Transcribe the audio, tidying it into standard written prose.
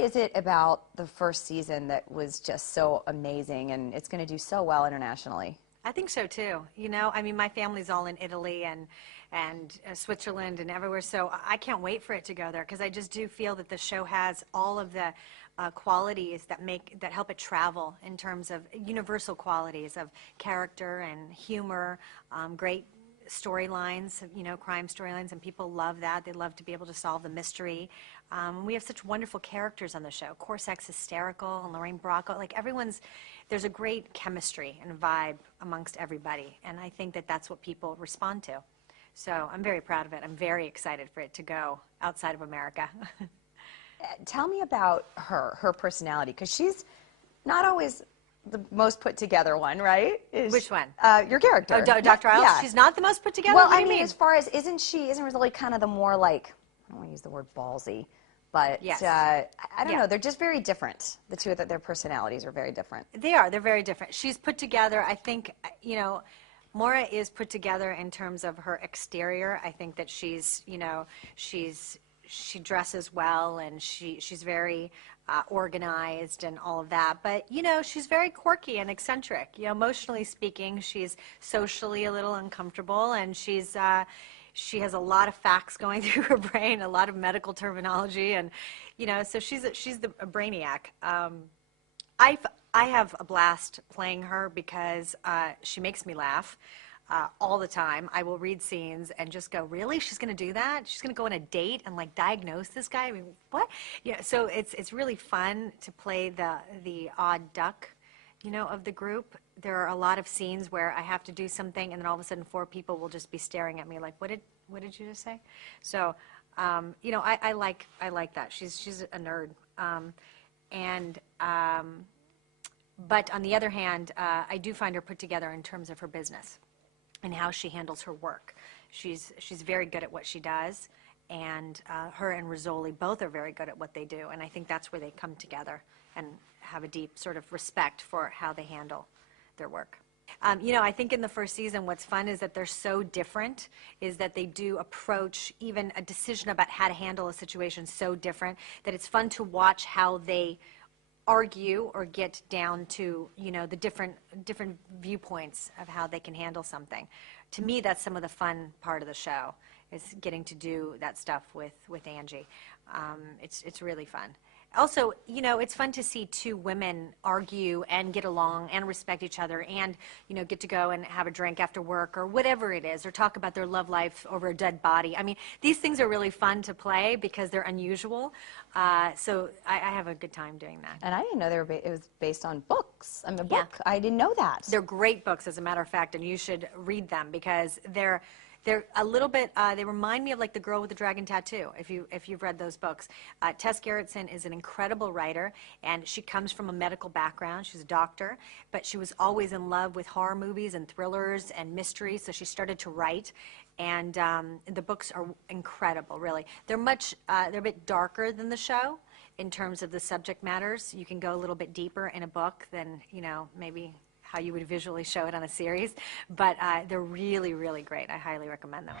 is it about the first season that was just so amazing and it's going to do so well internationally? I think so too. You know, I mean, my family's all in Italy and Switzerland and everywhere, so I can't wait for it to go there because I just do feel that the show has all of the qualities that help it travel in terms of universal qualities of character and humor, great storylines, you know, crime storylines, and people love that. They love to be able to solve the mystery. We have such wonderful characters on the show. Corsack's hysterical, and Lorraine Bracco. Like there's a great chemistry and vibe amongst everybody, and I think that that's what people respond to. So I'm very proud of it. I'm very excited for it to go outside of America. Tell me about her personality, because she's not always the most put togetger one, right? Which one? Your character. Oh, Dr. Isles? Yeah. She's not the most put together? Well, What do I you mean, mean? as far as, isn't Rizzoli kind of the more like, I don't want to use the word ballsy, but yes. I don't know, they're just very different. The two, that their personalities are very different. They are. They're very different. She's put together, I think, you know, Maura is put together in terms of her exterior. I think that she's, you know, she dresses well, and she's very organized and all of that. But, you know, she's very quirky and eccentric. You know, emotionally speaking, she's socially a little uncomfortable, and she has a lot of facts going through her brain, a lot of medical terminology, and, you know, so she's a brainiac. I have a blast playing her because she makes me laugh all the time. I will read scenes and just go, really? She's going to do that? She's going to go on a date and like diagnose this guy? I mean, what? Yeah. So it's really fun to play the odd duck, you know, of the group. There are a lot of scenes where I have to do something, and then all of a sudden 4 people will just be staring at me like, what did you just say? So, you know, I like that. She's a nerd, but on the other hand, I do find her put together in terms of her business and how she handles her work. She's very good at what she does, and her and Rizzoli both are very good at what they do, and I think that's where they come together and have a deep sort of respect for how they handle their work. You know, I think in the first season, what's fun is that they're so different, is that they do approach even a decision about how to handle a situation so different that it's fun to watch how they argue or get down to, you know, the different viewpoints of how they can handle something. To me, that's some of the fun part of the show, is getting to do that stuff with Angie. It's really fun. Also, you know, it's fun to see 2 women argue and get along and respect each other and, you know, get to go and have a drink after work or whatever it is, or talk about their love life over a dead body. I mean, these things are really fun to play because they're unusual. So I have a good time doing that. And I didn't know it was based on books. I mean, a book. Yeah. I didn't know that. They're great books, as a matter of fact, and you should read them because they're a little bit, they remind me of like The Girl with the Dragon Tattoo, if you've read those books. Tess Gerritsen is an incredible writer, and she comes from a medical background. She's a doctor, but she was always in love with horror movies and thrillers and mysteries, so she started to write, and the books are incredible, really. They're a bit darker than the show in terms of the subject matters. You can go a little bit deeper in a book than, you know, maybe how you would visually show it on a series, but they're really, really great. I highly recommend them.